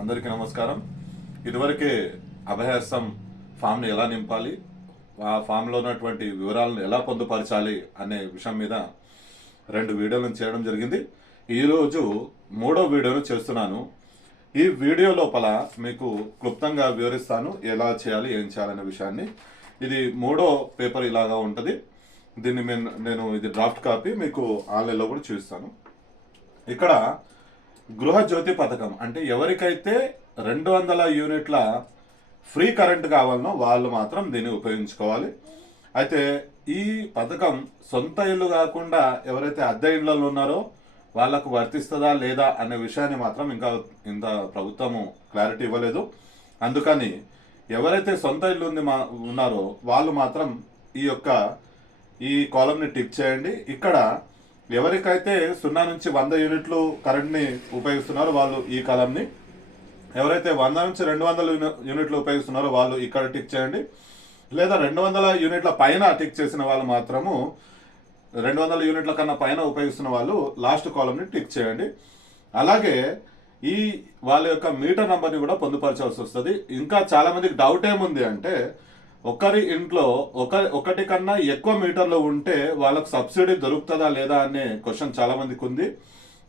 అందరికీ నమస్కారం. ఇదివరకే అభయహస్తం ఫామ్ని ఎలా నింపాలి, ఆ ఫామ్లో ఉన్నటువంటి వివరాలను ఎలా పొందుపరచాలి అనే విషయం మీద 2 వీడియోలను చేయడం జరిగింది. ఈరోజు 3వ వీడియోను చేస్తున్నాను. ఈ వీడియో లోపల మీకు క్లుప్తంగా వివరిస్తాను ఎలా చేయాలి, ఏం చేయాలనే విషయాన్ని. ఇది 3వ పేపర్ ఇలాగా ఉంటుంది. దీన్ని నేను ఇది డ్రాఫ్ట్ కాపీ మీకు ఆన్లైన్లో కూడా చూపిస్తాను. ఇక్కడ గృహజ్యోతి పథకం అంటే ఎవరికైతే 200 యూనిట్ల ఫ్రీ కరెంట్ కావాలనో వాళ్ళు మాత్రం దీన్ని ఉపయోగించుకోవాలి. అయితే ఈ పథకం సొంత ఇల్లు కాకుండా ఎవరైతే అద్దె ఇళ్లలో ఉన్నారో వాళ్లకు వర్తిస్తుందా లేదా అనే విషయాన్ని మాత్రం ఇంకా ఇంత ప్రభుత్వము క్లారిటీ ఇవ్వలేదు. అందుకని ఎవరైతే సొంత ఇల్లు ఉన్నారో వాళ్ళు మాత్రం ఈ కాలంని టిక్ చేయండి. ఇక్కడ ఎవరికైతే 0 నుంచి 100 యూనిట్లు కరెంట్ని ఉపయోగిస్తున్నారో వాళ్ళు ఈ కాలంని, ఎవరైతే 100 నుంచి 200 యూనిట్లు ఉపయోగిస్తున్నారో వాళ్ళు ఇక్కడ టిక్ చేయండి. లేదా 200 యూనిట్ల పైన టిక్ చేసిన వాళ్ళు మాత్రము 200 యూనిట్ల కన్నా పైన ఉపయోగిస్తున్న వాళ్ళు లాస్ట్ కాలంని టిక్ చేయండి. అలాగే ఈ వాళ్ళ యొక్క మీటర్ నంబర్ని కూడా పొందుపరచాల్సి వస్తుంది. ఇంకా చాలా మందికి డౌట్ ఏముంది అంటే ఒకరి ఇంట్లో ఒకటి కన్నా ఎక్కువ మీటర్లు ఉంటే వాళ్ళకు సబ్సిడీ దొరుకుతుందా లేదా అనే క్వశ్చన్ చాలా మందికి ఉంది.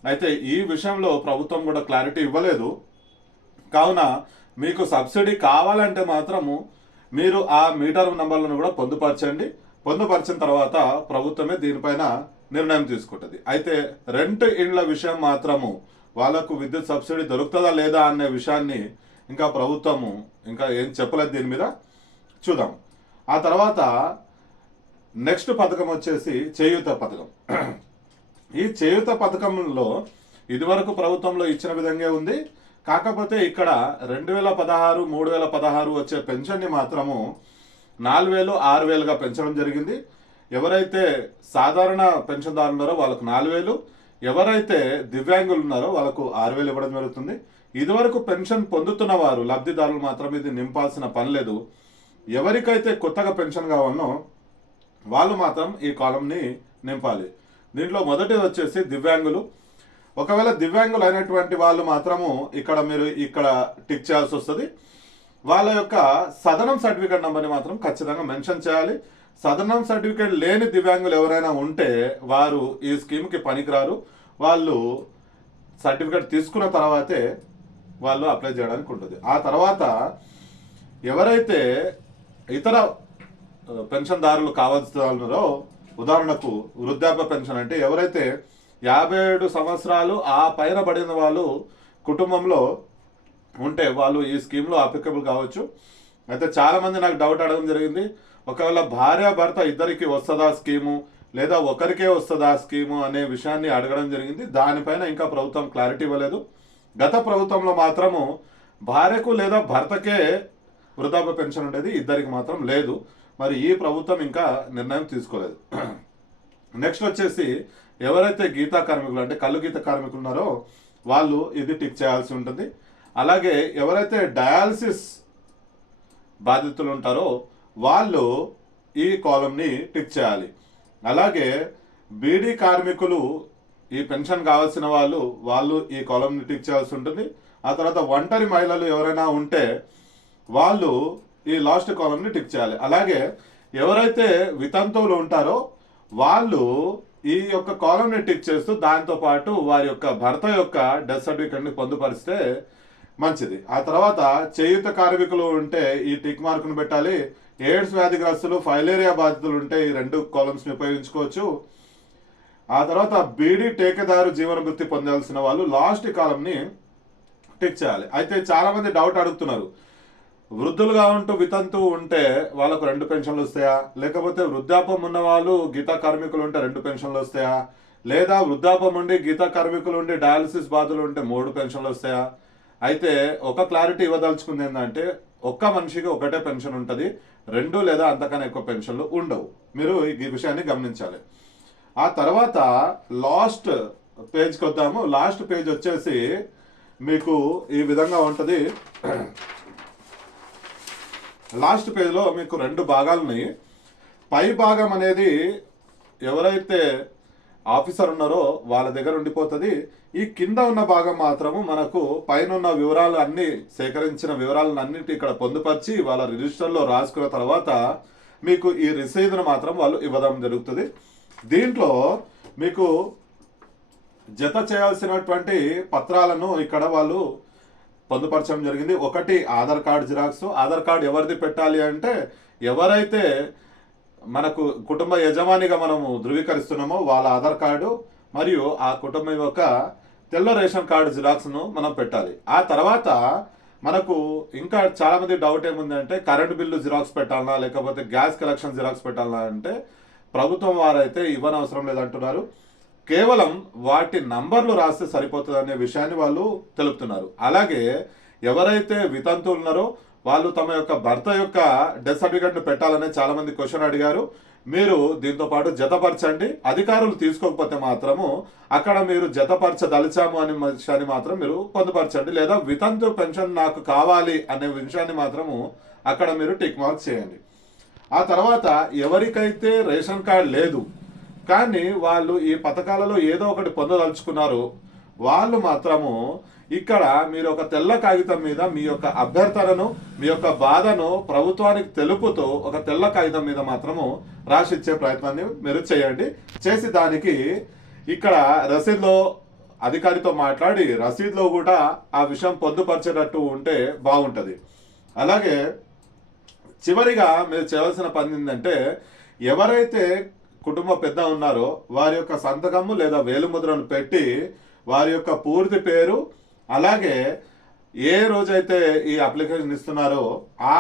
అయితే ఈ విషయంలో ప్రభుత్వం కూడా క్లారిటీ ఇవ్వలేదు. కావున మీకు సబ్సిడీ కావాలంటే మాత్రము మీరు ఆ మీటర్ నంబర్లను కూడా పొందుపరిచిన తర్వాత ప్రభుత్వమే దీనిపైన నిర్ణయం తీసుకుంటుంది. అయితే రెంట్ ఇండ్ల విషయం మాత్రము వాళ్ళకు విద్యుత్ సబ్సిడీ దొరుకుతుందా లేదా అనే విషయాన్ని ఇంకా ప్రభుత్వము ఇంకా ఏం చెప్పలేదు. దీని మీద చూద్దాం. ఆ తర్వాత నెక్స్ట్ పథకం వచ్చేసి చేయూత పథకం. ఈ చేయూత పథకంలో ఇదివరకు ప్రభుత్వంలో ఇచ్చిన విధంగా ఉంది. కాకపోతే ఇక్కడ 2016, 3016 వచ్చే పెన్షన్ని మాత్రము 4000, 6000గా పెంచడం జరిగింది. ఎవరైతే సాధారణ పెన్షన్దారులు ఉన్నారో వాళ్ళకు 4000, ఎవరైతే దివ్యాంగులు ఉన్నారో వాళ్ళకు 6000 ఇవ్వడం జరుగుతుంది. ఇదివరకు పెన్షన్ పొందుతున్న వారు లబ్ధిదారులు మాత్రం ఇది నింపాల్సిన పని లేదు. ఎవరికైతే కొత్తగా పెన్షన్ కావాలనో వాళ్ళు మాత్రం ఈ కాలంని నింపాలి. దీంట్లో మొదటిది వచ్చేసి దివ్యాంగులు. ఒకవేళ దివ్యాంగులు అయినటువంటి వాళ్ళు మాత్రము మీరు ఇక్కడ టిక్ చేయాల్సి వస్తుంది. వాళ్ళ యొక్క సదనం సర్టిఫికేట్ నెంబర్ని మాత్రం ఖచ్చితంగా మెన్షన్ చేయాలి. సదనం సర్టిఫికేట్ లేని దివ్యాంగులు ఎవరైనా ఉంటే వారు ఈ స్కీమ్కి పనికిరారు. వాళ్ళు సర్టిఫికేట్ తీసుకున్న తర్వాతే వాళ్ళు అప్లై చేయడానికి ఉంటుంది. ఆ తర్వాత ఎవరైతే ఇతర పెన్షన్దారులు కావాల్సినారో, ఉదాహరణకు వృద్ధాప్య పెన్షన్ అంటే ఎవరైతే 57 సంవత్సరాలు ఆ పైన పడిన వాళ్ళు కుటుంబంలో ఉంటే వాళ్ళు ఈ స్కీమ్లో అప్లికబుల్ కావచ్చు. అయితే చాలామంది నాకు డౌట్ అడగడం జరిగింది, ఒకవేళ భార్యాభర్త ఇద్దరికి వస్తుందా స్కీము లేదా ఒకరికే వస్తుందా స్కీము అనే విషయాన్ని అడగడం జరిగింది. దానిపైన ఇంకా ప్రభుత్వం క్లారిటీ ఇవ్వలేదు. గత ప్రభుత్వంలో మాత్రము భార్యకు లేదా భర్తకే వృద్ధాప్య పెన్షన్ ఉండేది, ఇద్దరికి మాత్రం లేదు. మరి ఈ ప్రభుత్వం ఇంకా నిర్ణయం తీసుకోలేదు. నెక్స్ట్ వచ్చేసి ఎవరైతే గీతా కార్మికులు అంటే కళ్ళు గీత కార్మికులు ఉన్నారో వాళ్ళు ఇది టిక్ చేయాల్సి ఉంటుంది. అలాగే ఎవరైతే డయాలసిస్ బాధితులు ఉంటారో వాళ్ళు ఈ కాలంని టిక్ చేయాలి. అలాగే బీడీ కార్మికులు ఈ పెన్షన్ కావాల్సిన వాళ్ళు ఈ కాలంని టిక్ చేయాల్సి ఉంటుంది. ఆ తర్వాత ఒంటరి మహిళలు ఎవరైనా ఉంటే వాళ్ళు ఈ లాస్ట్ కాలంని టిక్ చేయాలి. అలాగే ఎవరైతే వితంతువులు ఉంటారో వాళ్ళు ఈ యొక్క కాలంని టిక్ చేస్తూ దాంతోపాటు వారి యొక్క భర్త యొక్క డెత్ సర్టిఫికేట్ని పొందుపరిస్తే మంచిది. ఆ తర్వాత చేయూత కార్మికులు ఉంటే ఈ టిక్ మార్కును పెట్టాలి. ఎయిడ్స్ వ్యాధిగ్రస్తులు, ఫైలేరియా బాధితులు ఉంటే ఈ 2 కాలమ్స్ని ఉపయోగించుకోవచ్చు. ఆ తర్వాత బీడీ టేకేదారు జీవన వృత్తి పొందాల్సిన వాళ్ళు లాస్ట్ కాలంని టిక్ చేయాలి. అయితే చాలా మంది డౌట్ అడుగుతున్నారు, వృద్ధులుగా ఉంటూ వితంతు ఉంటే వాళ్ళకు 2 పెన్షన్లు వస్తాయా, లేకపోతే వృద్ధాపం ఉన్న వాళ్ళు గీతా కార్మికులు ఉంటే 2 పెన్షన్లు వస్తాయా, లేదా వృద్ధాపం ఉండి గీతా కార్మికులు ఉండి డయాలసిస్ బాధలు ఉంటే 3 పెన్షన్లు వస్తాయా? అయితే ఒక క్లారిటీ ఇవ్వదలుచుకుంది ఏంటంటే ఒక్క మనిషికి ఒకటే పెన్షన్ ఉంటుంది, 2 లేదా అంతకన్నా ఎక్కువ పెన్షన్లు ఉండవు. మీరు ఈ విషయాన్ని గమనించాలి. ఆ తర్వాత లాస్ట్ పేజ్కి వద్దాము. లాస్ట్ పేజ్ వచ్చేసి మీకు ఈ విధంగా ఉంటుంది. లాస్ట్ పేజ్లో మీకు 2 భాగాలు ఉన్నాయి. పై భాగం అనేది ఎవరైతే ఆఫీసర్ ఉన్నారో వాళ్ళ దగ్గర ఉండిపోతుంది. ఈ కింద ఉన్న భాగం మాత్రము మనకు పైన ఉన్న వివరాలు అన్ని సేకరించిన వివరాలను అన్నింటి ఇక్కడ పొందుపరిచి వాళ్ళ రిజిస్టర్లో రాసుకున్న తర్వాత మీకు ఈ రసీదును మాత్రం వాళ్ళు ఇవ్వడం జరుగుతుంది. దీంట్లో మీకు జత చేయాల్సినటువంటి పత్రాలను ఇక్కడ వాళ్ళు పొందుపరచడం జరిగింది. ఒకటి Aadhaar card xerox. Aadhaar card ఎవరిది పెట్టాలి అంటే ఎవరైతే మనకు కుటుంబ యజమానిగా మనము ధృవీకరిస్తున్నామో వాళ్ళ ఆధార్ కార్డు మరియు ఆ కుటుంబం యొక్క తెల్ల రేషన్ కార్డు జిరాక్స్ను మనం పెట్టాలి. ఆ తర్వాత మనకు ఇంకా చాలా మంది డౌట్ ఏముందంటే కరెంట్ బిల్లు జిరాక్స్ పెట్టాలన్నా లేకపోతే గ్యాస్ కలెక్షన్ జిరాక్స్ పెట్టాలన్నా అంటే ప్రభుత్వం వారైతే ఇవ్వనవసరం లేదంటున్నారు. కేవలం వాటి నంబర్లు రాస్తే సరిపోతుంది అనే విషయాన్ని వాళ్ళు తెలుపుతున్నారు. అలాగే ఎవరైతే వితంతువులు ఉన్నారో వాళ్ళు తమ యొక్క భర్త యొక్క డెత్ సర్టిఫికేట్ను పెట్టాలని చాలా మంది క్వశ్చన్ అడిగారు. మీరు దీంతో పాటు జతపరచండి. అధికారులు తీసుకోకపోతే మాత్రము అక్కడ మీరు జతపరచదలిచాము అనే విషయాన్ని మాత్రం మీరు పొందుపరచండి. లేదా వితంతు పెన్షన్ నాకు కావాలి అనే విషయాన్ని మాత్రము అక్కడ మీరు టిక్ మార్క్ చేయండి. ఆ తర్వాత ఎవరికైతే రేషన్ కార్డు లేదు కానీ వాళ్ళు ఈ పథకాలలో ఏదో ఒకటి పొందదలుచుకున్నారు వాళ్ళు మాత్రము ఇక్కడ మీరు ఒక తెల్ల కాగితం మీద మీ యొక్క అభ్యర్థనను మీ యొక్క బాధను ప్రభుత్వానికి తెలుపుతూ ఒక తెల్ల కాగితం మీద మాత్రము రాసిచ్చే ప్రయత్నాన్ని మీరు చేయండి. చేసి దానికి ఇక్కడ రసీదులో అధికారితో మాట్లాడి రసీదులో కూడా ఆ విషయం పొందుపరిచేటట్టు ఉంటే బాగుంటుంది. అలాగే చివరిగా మీరు చేయవలసిన పని ఏంటంటే ఎవరైతే కుటుంబ పెద్ద ఉన్నారో వారి యొక్క సంతకము లేదా వేలిముద్రను పెట్టి వారి యొక్క పూర్తి పేరు అలాగే ఏ రోజైతే ఈ అప్లికేషన్ ఇస్తున్నారో ఆ